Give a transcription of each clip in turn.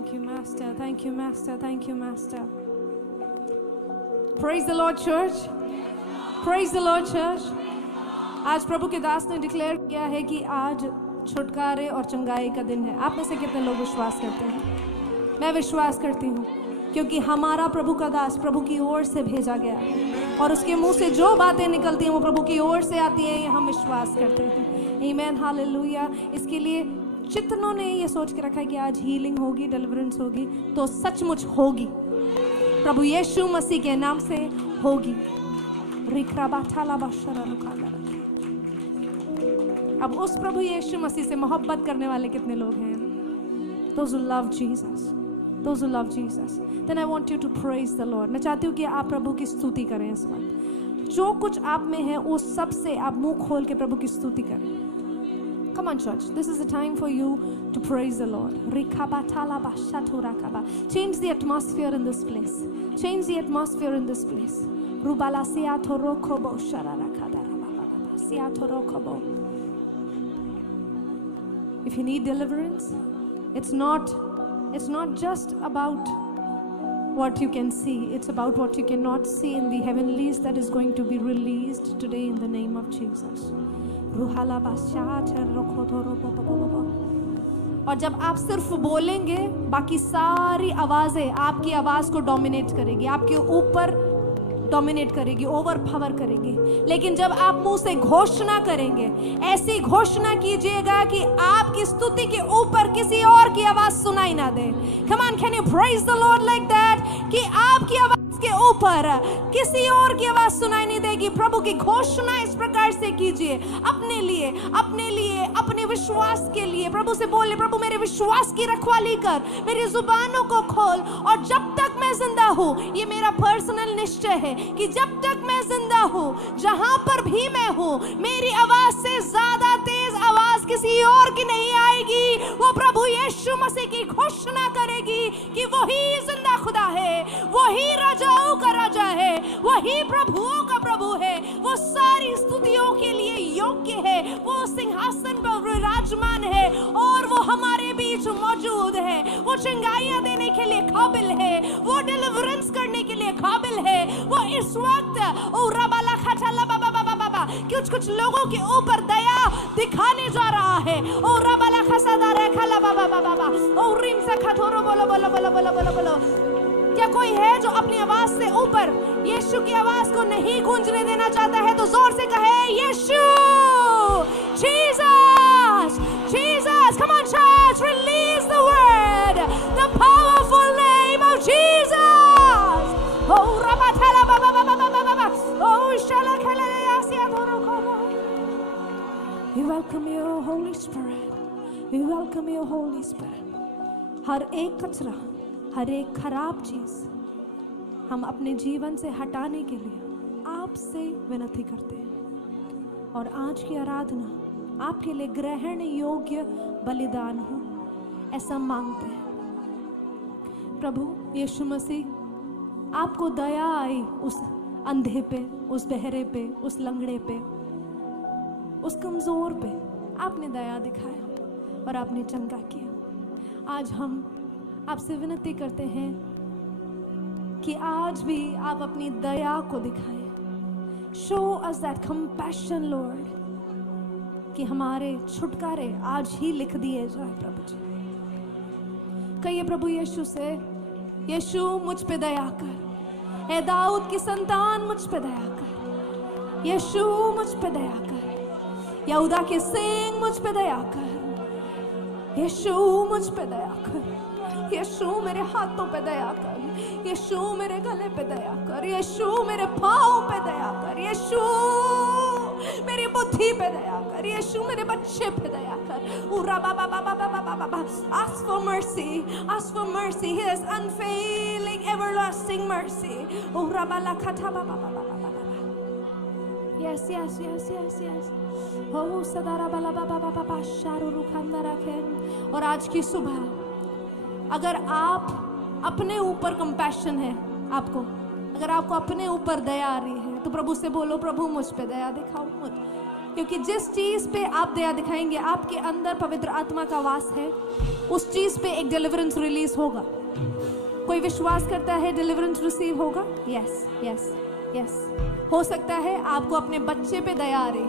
Thank you, Master. Thank you, Master. Thank you, Master. Praise the Lord, church. Praise the Lord, church. आज प्रभु के दास ने declare किया है कि आज छुटकारे और चंगाई का दिन है। आप में से कितने लोग विश्वास करते हैं? मैं विश्वास करती हूँ, क्योंकि हमारा प्रभु का दास प्रभु की ओर से भेजा गया है और उसके मुंह से जो बातें निकलती हैं वो प्रभु की ओर से आती हैं। ये हम विश्वास करते हैं। आमीन, हालेलुया। इसके लिए जितनों ने ये सोच के रखा है कि आज हीलिंग होगी, डिलीवरेंस होगी, तो सचमुच होगी। प्रभु यीशु मसीह के नाम से होगी। अब उस प्रभु यीशु मसीह से मोहब्बत करने वाले कितने लोग हैं? Those who love Jesus, those who love Jesus. Then I want you to praise the Lord. मैं चाहती हूँ कि आप प्रभु की स्तुति करें इस वक्त। जो कुछ आप में है उस सब से आप मुंह खोल के प्रभु की स्तुति करें। Come on, church. This is the time for you to praise the Lord. Change the atmosphere in this place. Change the atmosphere in this place. If you need deliverance, it's not just about what you can see. It's about what you cannot see in the heavenlies that is going to be released today in the name of Jesus. और जब आप सिर्फ बोलेंगे, बाकी सारी आवाजें आपकी आवाज को डोमिनेट करेगी, आपके ऊपर डोमिनेट करेगी, ओवर पावर करेगी। लेकिन जब आप मुंह से घोषणा करेंगे, ऐसी घोषणा कीजिएगा कि आपकी स्तुति के ऊपर किसी और की आवाज सुनाई ना दे। Come on, can you praise the Lord like that? कि आपकी आवाज के ऊपर किसी और की आवाज सुनाई नहीं देगी। प्रभु की घोषणा इस प्रकार से कीजिए, अपने लिए, अपने विश्वास के लिए। प्रभु से बोले, प्रभु मेरे विश्वास की रखवाली कर, मेरी जुबानों को खोल। और जब तक मैं जिंदा हूँ, ये मेरा पर्सनल निश्चय है कि जब तक मैं जिंदा हूँ, जहां पर भी मैं हूँ, मेरी आवाज से ज्यादा तेज आवाज किसी और की नहीं आएगी। वो प्रभु यीशु मसीह की घोषणा करेगी कि वही जिंदा खुदा है, वही राजाओं का राजा है, वही प्रभुओं का प्रभु है। वो सारी स्तुतियों के लिए योग्य है, वो सिंहासन पर विराजमान है और वो हमारे बीच मौजूद है। वो चंगाइयां देने के लिए काबिल है, वो डिलीवरेंस करने के लिए काबिल है। वो इस वक्त कुछ लोगों के ऊपर दया दिखाने जा रहा है। ओ रबाला खसादा रखला बाबा बाबा ओ रिम से खथोरो बोलो बोलो बोलो बोलो बोलो बोलो। क्या कोई है जो अपनी आवाज से ऊपर यीशु की आवाज को नहीं गूंजने देना चाहता है? तो जोर से कहे, Yeshu, Jesus, Jesus. Come on, church, release the word, the powerful name of Jesus. Oh, rabatala baba baba baba baba. Oh, shala khala yasia thoro komo. We welcome you, Holy Spirit. We welcome you, Holy Spirit. हर एक कचरा, हर एक खराब चीज हम अपने जीवन से हटाने के लिए आपसे विनती करते हैं और आज की आराधना आपके लिए ग्रहण योग्य बलिदान हो, ऐसा मांगते हैं। प्रभु यीशु मसीह, आपको दया आई उस अंधे पे, उस बहरे पे, उस लंगड़े पे, उस कमजोर पे आपने दया दिखाया और आपने चंगा किया। आज हम आपसे विनती करते हैं कि आज भी आप अपनी दया को दिखाएं। Show us that compassion Lord, कि हमारे छुटकारे आज ही लिख दिए जाए। प्रभु जी, कहिए प्रभु यीशु से, यीशु मुझ पे दया कर। ए दाऊद की संतान, मुझ पे दया कर। यीशु मुझ पे दया कर। यहूदा के सिंह, मुझ पे दया कर। यीशु मुझ पे दया कर। यीशु मेरे हाथों पे दया कर। यीशु मेरे गले पे दया कर। यीशु मेरे पाँव पे दया कर। यीशु मेरी बुद्धि पे दया कर। यीशु मेरे बच्चे पे दया कर। उरा बाबा बाबा बाबा बाबा। Ask for mercy. Ask for mercy. His unfailing, everlasting mercy. उरा बाला खटा बाबा बाबा बाबा। Yes, yes, yes, yes, yes. हो सदारा बाला बाबा बाबा बाबा शारू रुखांदा रखें। और आज की सुबह अगर आप अपने ऊपर कंपैशन है, आपको अगर आपको अपने ऊपर दया आ रही है, तो प्रभु से बोलो, प्रभु मुझ पे दया दिखाओ। क्योंकि जिस चीज पे आप दया दिखाएंगे, आपके अंदर पवित्र आत्मा का वास है, उस चीज पे एक डिलीवरेंस रिलीज होगा। कोई विश्वास करता है डिलीवरेंस रिसीव होगा? Yes yes yes. हो सकता है आपको अपने बच्चे पे दया आ रही,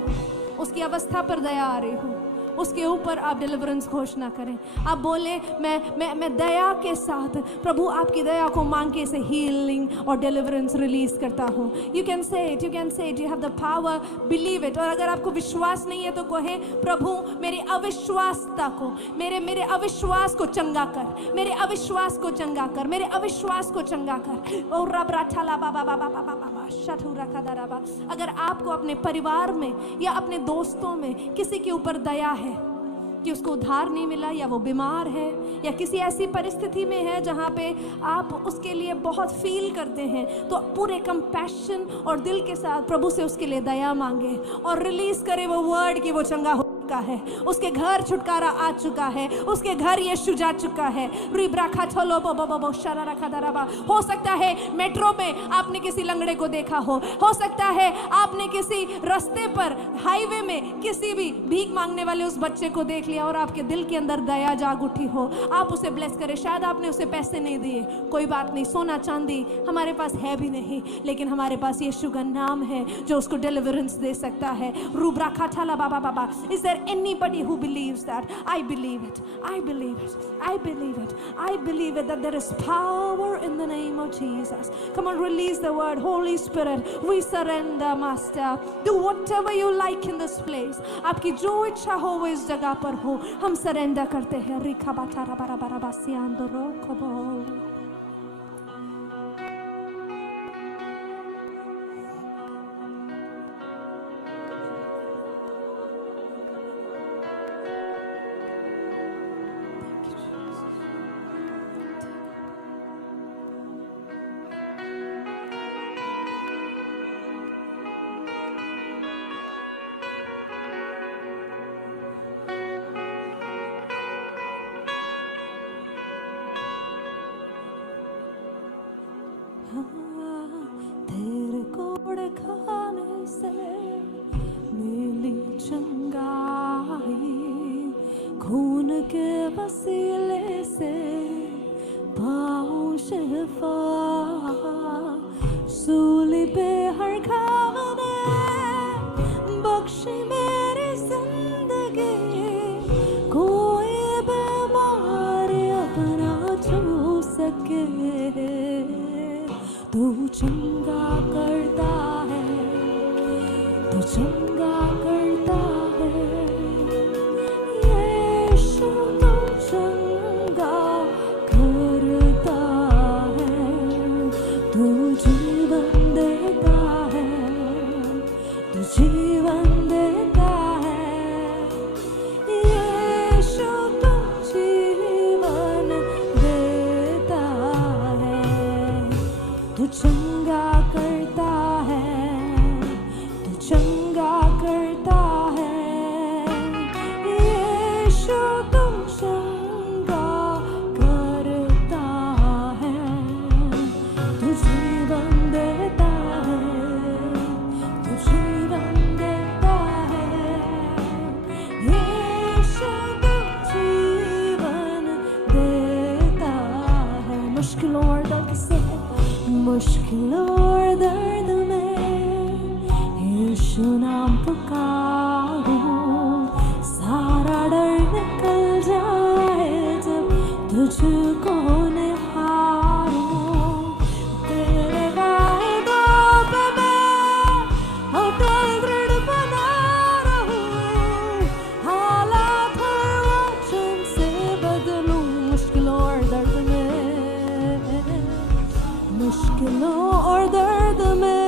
उसकी अवस्था पर दया आ रही हो, उसके ऊपर आप डिलीवरेंस घोषणा करें। आप बोले मैं दया के साथ प्रभु आपकी दया को मांग के से हीलिंग और डिलीवरेंस रिलीज करता हूँ। You can say it, you can say it, you have the power, believe it. और अगर आपको विश्वास नहीं है तो कहे प्रभु मेरी अविश्वासता को, मेरे अविश्वास को चंगा कर, मेरे अविश्वास को चंगा कर, मेरे अविश्वास को चंगा कर। और रब राठाला बाबा बाबा बाबा बाबा शठू रखा दराबा। अगर आपको अपने परिवार में या अपने दोस्तों में किसी के ऊपर दया है कि उसको उधार नहीं मिला, या वो बीमार है, या किसी ऐसी परिस्थिति में है जहाँ पे आप उसके लिए बहुत फील करते हैं, तो पूरे कंपैशन और दिल के साथ प्रभु से उसके लिए दया मांगे और रिलीज करे वो वर्ड कि वो चंगा हो चुका है, उसके घर छुटकारा आ चुका है, उसके घर यीशु जा चुका है। हो सकता है मेट्रो में आपने किसी लंगड़े को देखा हो सकता है आपने किसी रास्ते पर हाईवे में किसी भी भीख मांगने वाले उस बच्चे को देख लिया और आपके दिल के अंदर दया जाग उठी हो, आप उसे ब्लेस करें। शायद आपने उसे पैसे नहीं दिए, कोई बात नहीं, सोना चांदी हमारे पास है भी नहीं, लेकिन हमारे पास यीशु का नाम है जो उसको डिलीवरेंस दे सकता है। रूबरा खाठाला बाबा बाबा। Is there anybody who believes that? I believe it. I believe it. I believe it. I believe it that there is power in the name of Jesus. Come on, release the word. Holy Spirit, we surrender, Master. Do whatever you like in this place. आपकी जो इच्छा हो वो इस जगह पर हो, हम सरेंडर करते हैं। रिखा बाटा रबा रबा रबा सियांदो रोकबो। तेरे कोड़ खाने से मिली चंगाई, खून के वसीले से पाऊं शिफा, सूली पे हर घाव ने बख्शी मेरी जिंदगी, कोई बीमार अपना छू सके, तू चंगा करता है, तू चंगा करता है, यीशु तू चंगा करता है, तू जीवन देता है, तू जीवन देता है, यीशु तू जीवन देता है, तू चंगा करता है, तू चंगा करता है, यीशु तू चंगा करता है, तू जीवन देता है, तू जीवन देता है, यीशु तू जीवन देता है। मुश्किलों और दर्द से, मुश्किलों और दर्द में यीशु नाम पुकारूं, सारा डर निकल जाए जब तुझको निहारूं, तेरे वायदों पे मैं अटल दृढ़ बना रहूं, हालात हर वचन से बदलूं। मुश्किलों और दर्द में, मुश्किलों और दर्द में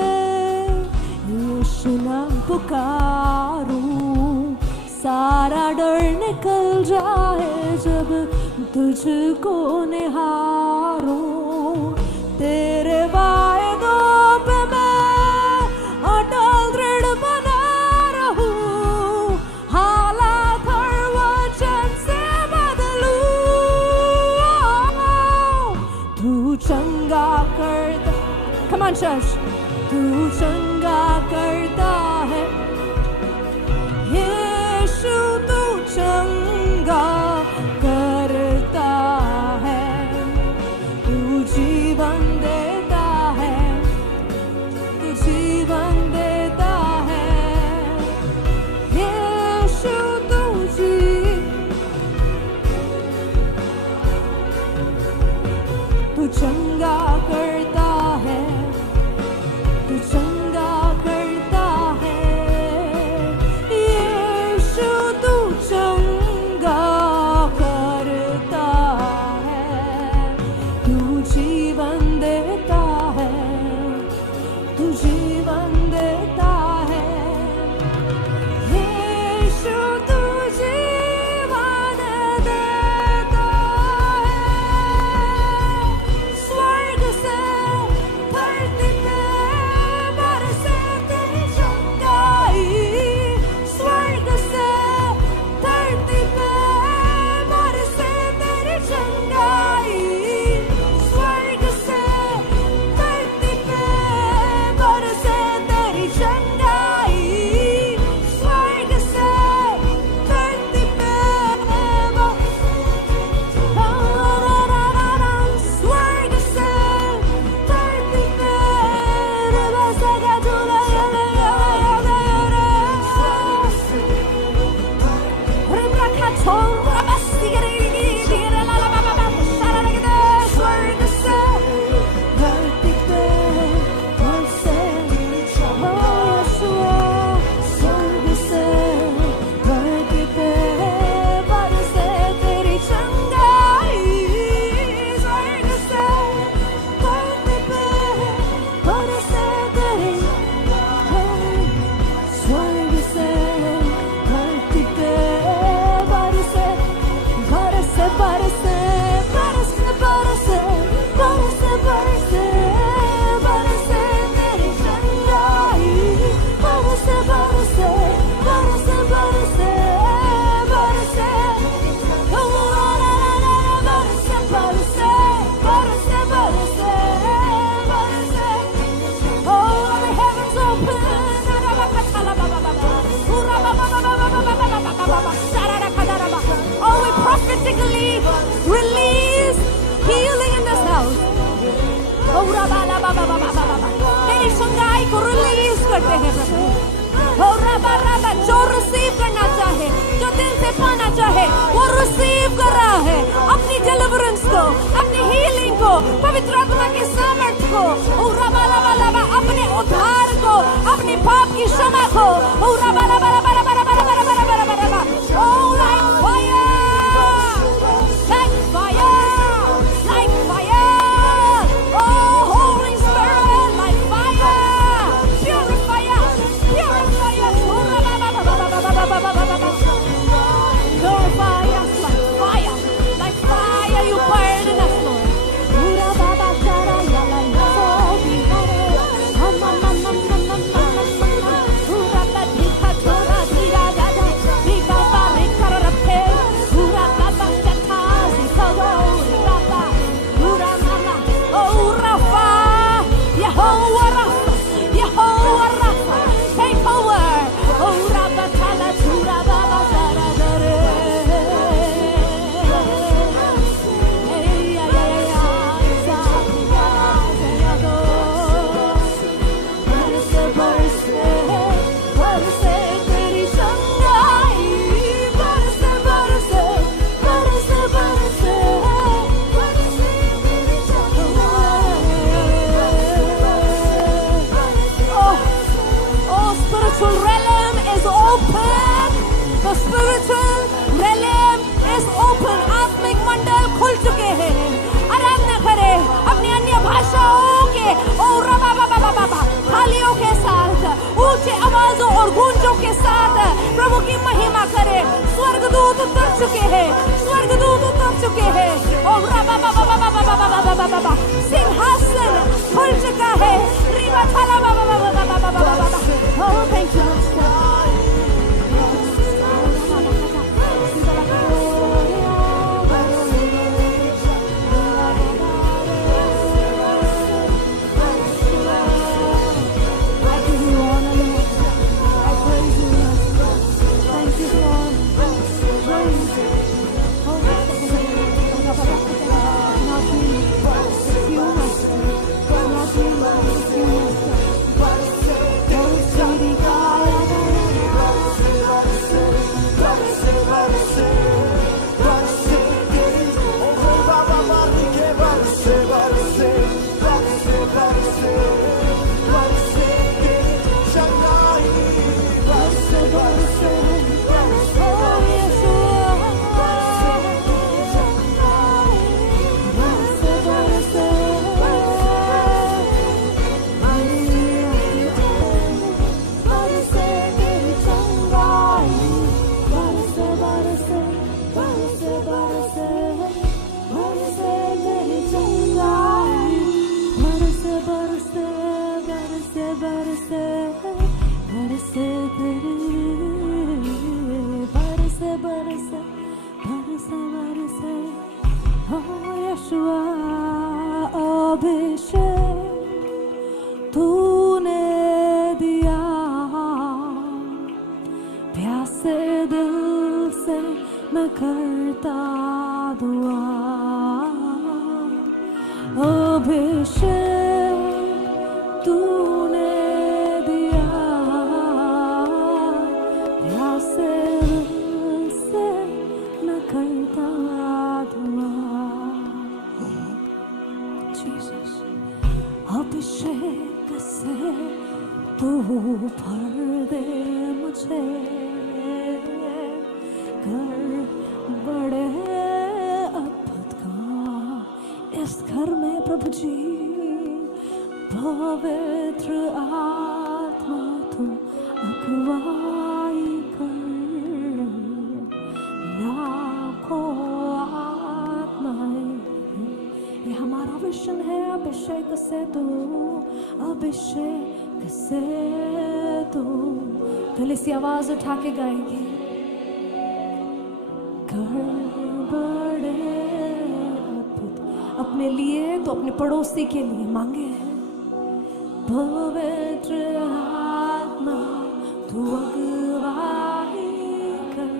यीशु नाम पुकारूं, सारा डर निकल जाए जब तुझको निहारूं, तेरे वायदों पे मैं अटल दृढ़ बना रहूं, हालात हर वचन से बदलूं, तू चंगा करता। Come on church, तू चंगा करता है, तू चंगा करता है, तू चंगा करता है, यीशु तू चंगा करता है, तू जीवन देता है, तू जीवन देता है, यीशु तू जीवन देता है। स्वर्ग से धरती पे बरसे तेरी चंगाई, स्वर्ग से धरती पे बरसे तेरी चंगाई, स्वर्ग से धरती पे बरसे तेरी चंगाई, स्वर्ग से धरती पे स्वर्ग से धरती पे बरसेगा झूला स्वर्ग से धरती पे बरसे, स्वर्ग से धरती पे बरसे तेरी चंगाई, स्वर्ग से धरती पे बरसे तेरी चंगाई, स्वर्ग से धरती पे बरसे, बरसे बरसे बरसे बरसे बरसे बरसे बरसे तेरी चंगाई, बरसे बरसे बरसे बरसे बरसे बरसे बरसे बरसे बरसे। Oh, the heavens open. Oh, we prophetically release healing in this house. Oh, तेरी चंगाई को रिलीज करते हैं प्रभु। Oh, जो रिसीव करना चाहे, जो दिल से पाना चाहे, वो रिसीव कर रहा है अपनी डिलीवरेंस को, अपनी हीलिंग को, पवित्र आत्मा के सामर्थ्य को, अपने उद्धार को, अपनी पाप की क्षमा को। Oh, like fire, like fire, like fire. Oh, Holy Spirit, like fire, purify us, purify us. Glorify us like fire, like fire. You burn in us, Lord. Spiritual realm is open. आत्मिक मंडल खुल चुके हैं। आराधना करें अपनी अन्य भाषाओं के और थालियों के साथ, ऊंचे आवाजों और गूंजों के साथ प्रभु की महिमा करें। स्वर्गदूत उतर चुके हैं, स्वर्गदूत उतर चुके हैं और सिंहासन खुल चुका है। Oh, thank you, Lord. बरसे बरसे बरसे बरसे हो यशुआ अभिषेक तूने दिया प्यासे दिल से मैं करता दुआ अभिषेक तूने दिया प्यासे दिल से मैं करता दुआ जीसस अभिषेक से तू भर दे मुझे कर बड़े अद्भुत काम इस घर में प्रभु जी पवित्र आत्मा तू अगुवाई कर लाखों आत्माएं ये हमारा विजन है अभिषेक से तू अभिषेक से तू पहले सी आवाज उठा के गाएंगे बड़े अद्भुत अपने लिए तो अपने पड़ोसी के लिए मांगे हैं पवित्र आत्मा तू अगुवाई कर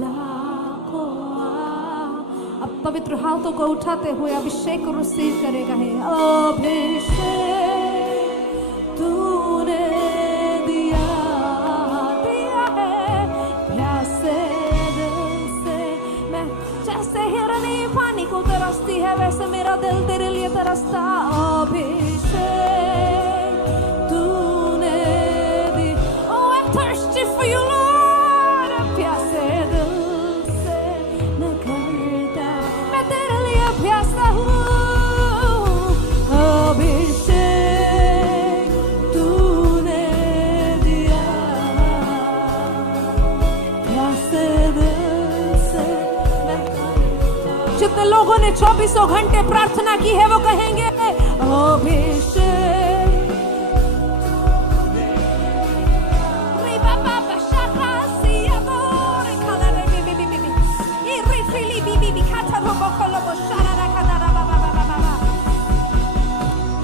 लाखों अब पवित्र हाथों को उठाते हुए अभिषेक को रिसीव करेगा है अभिषेक तूने दिया है प्यासे जैसे हिरनी पानी को तरसती है वैसे मेरा दिल तेरे लिए तरसता अभिषेक तूने दी Oh I'm thirsty for you Lord प्यासे दिल से मैं करता मैं तेरे लिए प्यासा हूँ अभिषेक तूने दिया प्यासे जितने लोगों ने 24 घंटे प्रार्थना की है वो कहेंगे अभिषेक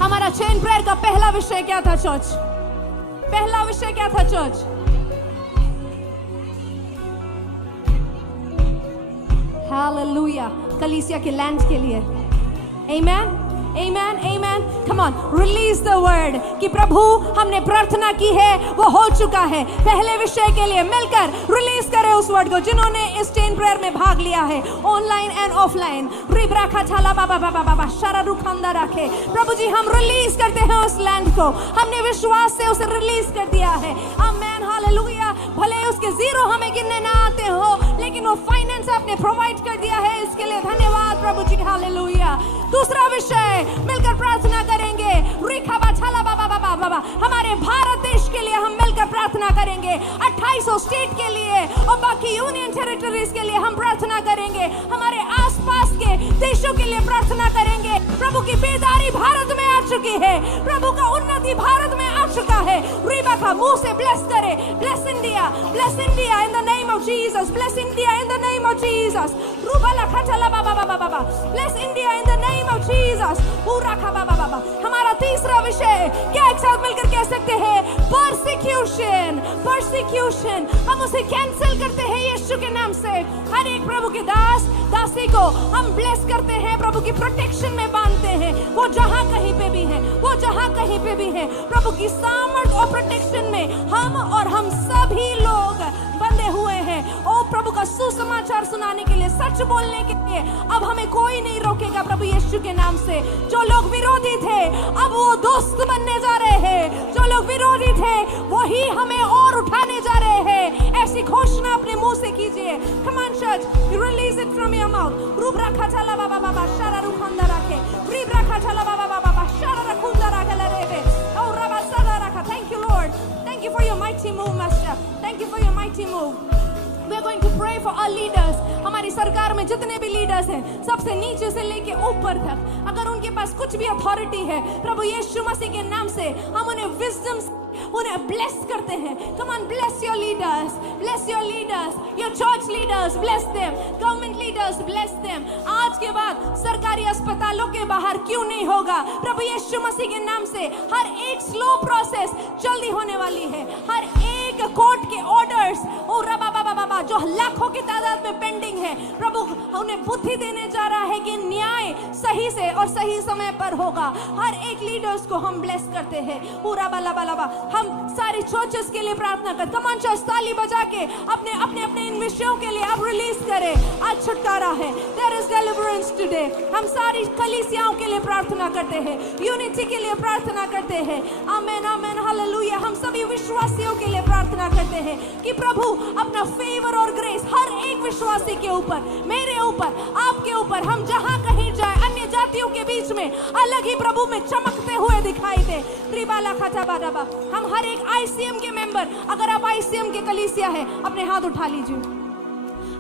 हमारा चेन प्रेयर का पहला विषय क्या था चर्च पहला विषय क्या था चर्च हालेलुया कलीसिया के लैंड के लिए amen amen amen come on release the word कि प्रभु हमने प्रार्थना की है वो हो चुका है पहले विषय के लिए मिलकर रिलीज करें उस वर्ड को जिन्होंने इस चेन प्रेयर में भाग लिया है ऑनलाइन एंड ऑफलाइन रिब्राखा छाला बाबा बाबा बाबा शरा रुखंदा रखे प्रभु जी हम रिलीज करते हैं उस लैंड को हमने विश्वास से उसे रिलीज कर दिया है आमेन हालेलुया भले उसके जीरो हमें गिनने ना आते हो लेकिन वो फाइनेंस आपने प्रोवाइड कर दिया है इसके लिए धन्यवाद प्रभु जी हालेलुया दूसरा विषय मिलकर प्रार्थना करेंगे रिखाबा छाला बाबा बाबा बाबा हमारे भारत देश के लिए हम मिलकर प्रार्थना करेंगे 2800 स्टेट के लिए और बाकी यूनियन टेरिटरीज के लिए हम प्रार्थना करेंगे हमारे आसपास के देशों के लिए प्रार्थना करेंगे प्रभु की बेदारी भारत में आ चुकी है प्रभु का उन्नति भारत में आ चुका है रिबा का मुंह से ब्लेस करे bless India in the name of Jesus bless India in the name of Jesus रूबला खचला बाबा बाबा बाबा bless India in the name of Jesus पूरा खा बाबा बाबा हमारा तीसरा विषय क्या एक साथ मिलकर कह सकते हैं परसिक्यूशन हम उसे कैंसिल करते हैं यीशु के नाम से हर एक प्रभु के दासी को हम ब्लेस करते हैं प्रभु की प्रोटेक्शन में बांधते हैं वो जहां कहीं पे भी है प्रभु की सामर्थ और प्रोटेक्शन में हम और हम सभी लोग बंधे हुए हैं ओ प्रभु का सुसमाचार सुनाने के लिए सच बोलने के लिए अब हमें कोई नहीं रोकेगा प्रभु यीशु के नाम से जो लोग विरोधी थे अब वो दोस्त बनने जा रहे हैं जो लोग विरोधी थे वही हमें और उठाने जा रहे हैं ऐसी घोषणा अपने मुंह से कीजिए come on church release it from your mouth रूबरा खचला बाबा बाबा शारा रुखंदा रखे रिब्रा खचला बाबा बाबा शारा रुखंदा रखे लरेबे और रबा सदा रखा thank you Lord thank you for your mighty move master thank you for your mighty move We are going to pray for our leaders. हमारी सरकार में जितने भी लीडर्स हैं, सबसे नीचे से लेके ऊपर तक, अगर उनके पास कुछ भी अथॉरिटी है, प्रभु यीशु मसीह के नाम से हम उन्हें विजडम, उन्हें ब्लेस करते हैं. Come on, bless your leaders, bless your leaders, your church leaders, bless them, government leaders, bless them. आज के बाद सरकारी अस्पतालों के बाहर क्यों नहीं होगा? प्रभु यीशु मसीह के नाम से हर एक स्लो प्रोसेस जल्दी होने वाली है. हर एक कोर्ट के ऑर्डर्स ओ रबा बाबा बाबा जो लाखों की तादाद में पेंडिंग है, प्रभु उन्हें बुद्धि देने जा रहा है कि न्याय सही से और सही समय पर होगा. हर एक लीडर्स को हम ब्लेस करते हैं. पूरा बाला बाला बा हम सारी चर्चेस के लिए प्रार्थना करते. कम ऑन चर्च, ताली बजा के अपने अपने अपने इन विषयों के लिए आप रिलीज करें. आज छुटकारा है. There is deliverance today. हम सारी कलीसियाओं के लिए प्रार्थना करते हैं, यूनिटी के लिए प्रार्थना करते हैं. आमेन आमेन हालेलुया. हम सभी विश्वासियों के लिए प्रार्थना करते हैं कि प्रभु अपना फेवर और ग्रेस हर एक विश्वासी के ऊपर, मेरे ऊपर, आपके ऊपर, हम जहां कहीं जाए अन्य जातियों के बीच में अलग ही प्रभु में चमकते हुए दिखाई दे. रिबाला खटाबादाबा. हम हर एक आईसीएम के मेंबर, अगर आप आईसीएम के कलीसिया है, अपने हाथ उठा लीजिए.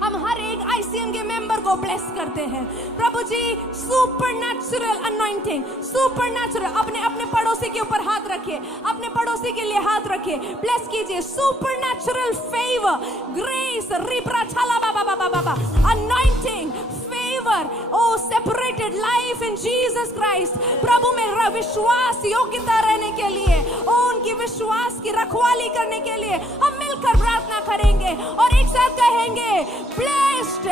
हम हर एक आईसीएम के मेंबर को ब्लेस करते हैं. प्रभु जी सुपरनैचुरल अनॉइंटिंग, सुपरनैचुरल, अपने अपने पड़ोसी के ऊपर हाथ रखिए, अपने पड़ोसी के लिए हाथ रखिए, ब्लेस कीजिए. सुपरनैचुरल फेवर, ग्रेस, रिप्रा छाला बाबा बाबा बाबा, anointing, favour, oh separated life in Jesus Christ. प्रभु में विश्वास योग्यता रहने के लिए, ओ उनकी विश्वास की रखवाली करने के लिए हम मिलकर प्रार्थना करेंगे और एक साथ कहेंगे blessed,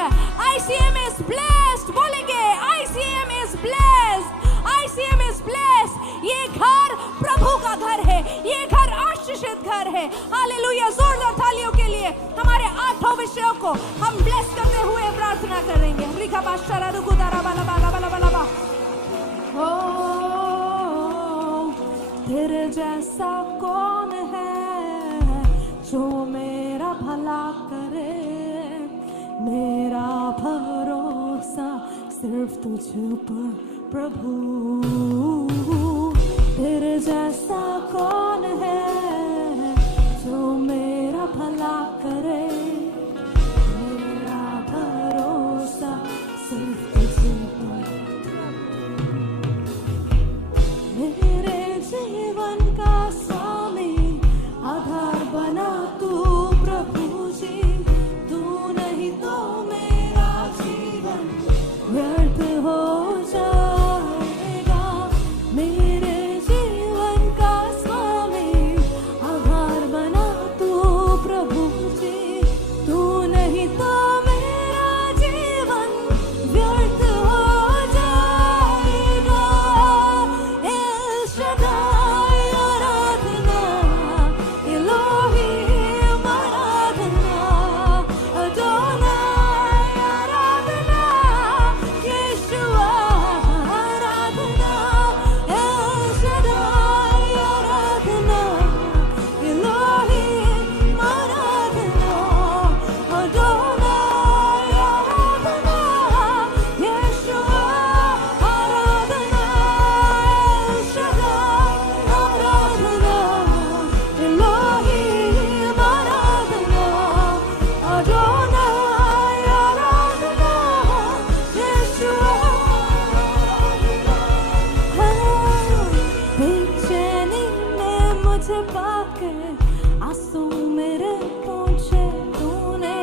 ICM is blessed. बोलेंगे ICM is blessed, ICM is blessed. ये घर प्रभु का घर है, ये घर आशीषित घर है. हालेलुया. जोरदार तालियों के लिए हमारे 8 विषयों को हम ब्लेस करते हुए प्रार्थना करेंगे. रिका बाशारा रुगुदारा बाला बाला बाला बाला बा. तेरे जैसा कौन है जो मेरा भला करे, मेरा भरोसा सिर्फ तुझ पर प्रभु. तेरे जैसा कौन है जो मेरा भला करे, मेरा भरोसा सिर्फ तुझ पर. मेरे जीवन का स्वामी आधार बना तू प्रभु जी. तू नहीं तो मेरा जीवन व्यर्थ हो जाएगा. मेरे जीवन का स्वामी आधार बना तू प्रभु जी. तू नहीं तो मेरा जीवन व्यर्थ हो जाएगा. एल शदाई आराधना, एलोहिम आराधना, अदोनाई आराधना, यीशुआ आराधना. एल शदाई आराधना, एलोहिम आराधना, अदोनाई आराधना, यीशुआ आराधना. एल शदाई आराधना, एलोहिम आराधना, अदोनाई आराधना, यीशुआ आराधना. बेचैनी में मुझे पाके आंसू मेरे पहुंचे. तूने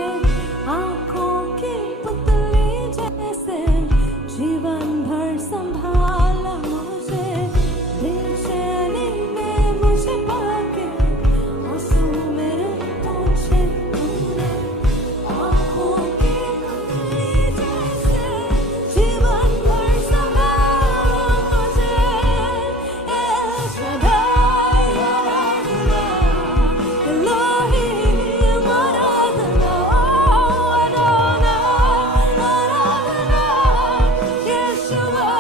आंखों की पुतली जैसे जीवन भर संभाला मुझे. बेचैनी में मुझे पाके आंसू मेरे पहुंचे. तूने आंखों की पुतली जैसे जीवन भर संभाला मुझे. एल शदाई आराधना, एलोहिम आराधना, अदोनाई आराधना, यीशुआ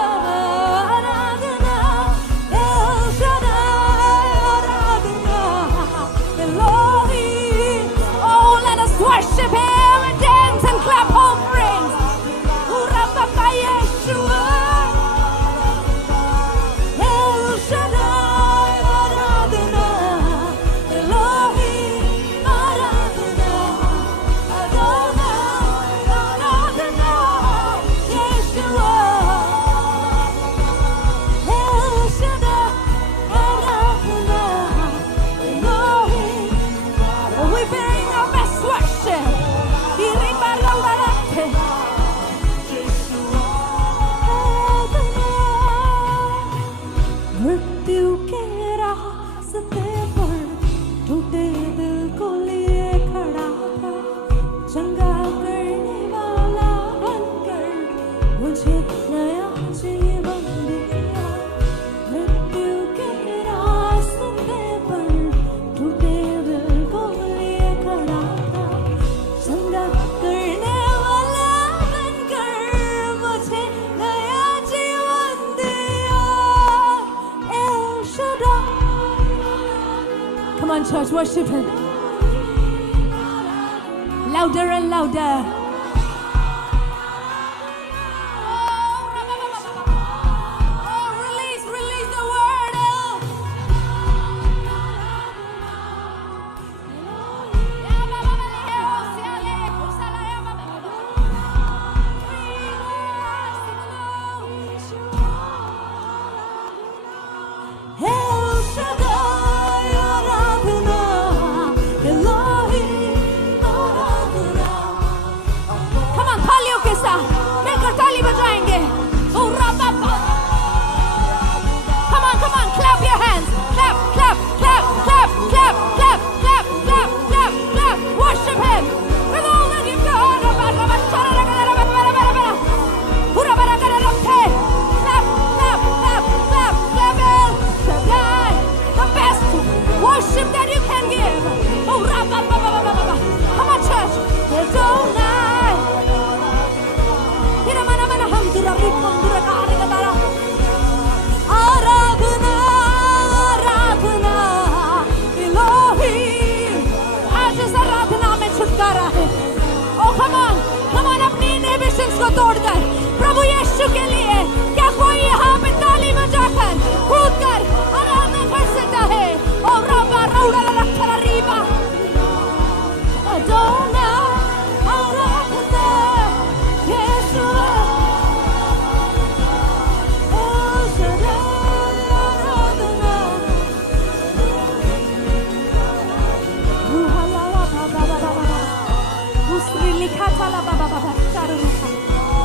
मुझे नया जीवन दिया, मृत्यु के रास्ते पर टूटे दिल को लिए खड़ा था, जिंदा करने वाला बनकर मुझे नया जीवन दिया। El Shaddai. Come on, church, worship Him. Louder and louder. Oh, release the word. El Shaddai, Aradhana, Elohim, Aradhana. Come on, थालियों के साथ मिलकर ताली बजाएंगे। Oh, Rabba. Come on, clap your hands. Clap, clap, clap, clap, clap, clap, clap, clap, clap, clap. Worship Him with all that you've got. Clap, clap, clap, clap, clap El Shaddai. The best worship that you can give. Oh, Rabba. Come on, church. Adonai. Aradhana, Aradhana, Elohim. आज इस आराधना में छुटकारा है। Oh, come on, अपनी inhibitions को तोड़कर प्रभु यीशु के लिए क्या कोई यहाँ पे ताली बजाकर कूदकर आराधना कर सकता है? Oh, रब्बा रौड़ा रखा Reeba. Adonai, Aradhana, Yeshu. El Shaddai, Aradhana. Ruhala baba. Usri likhata la baba charu likha.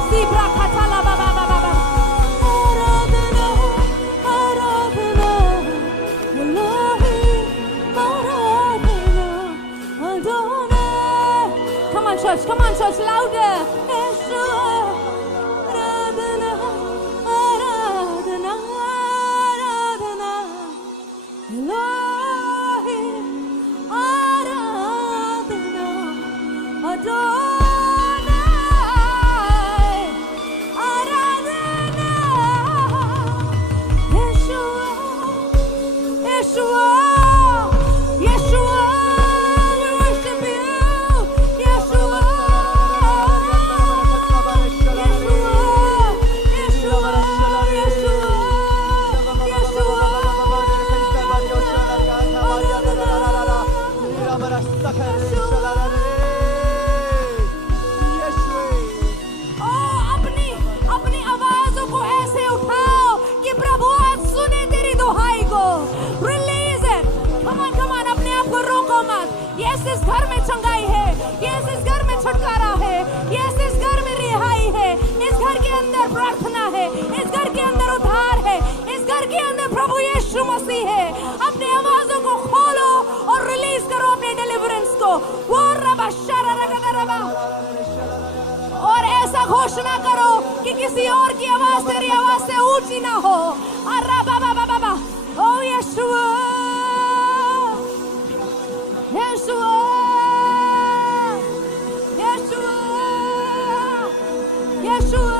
Sibra khata la baba. Aradhana, Aradhana, Elohim, Aradhana, Adonai. Come on, church, louder. Yeshua, Aradhana, Aradhana, Aradhana, Elohim, Aradhana, Adonai, Aradhana, Yeshua, Yeshua, we worship you, Yeshua, अपनी आवाजों को ऐसे उठाओ कि प्रभु आज सुने तेरी दुहाई को। Release it. Come on, अपने आप को रोको मत। Yes, इस घर में चंगाई है। Yes, इस घर में छुटकारा है। Yes, इस घर में रिहाई है। इस घर के अंदर प्रार्थना है। इस घर के अंदर उद्धार है। इस घर के अंदर प्रभु यीशु मसीह है। अपने आवाजों को खोलो और रिलीज करो अपने डिलीवरेंस को। वो रबा शरा रबा। और ऐसा घोषणा करो कि किसी और की आवाज तेरी आवाज से ऊंची ना हो। बाबा ओ यीशुआ, यीशुआ, यीशुआ, यीशुआ,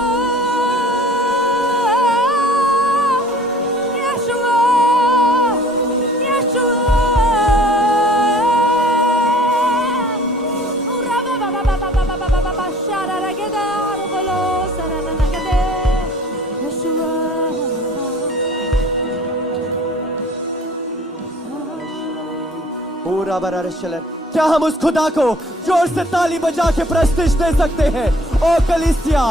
यीशुआ, यीशुआ। क्या हम उस खुदा को जोर से ताली बजा के प्रेस्टीज दे सकते हैं? ओ कलीसिया,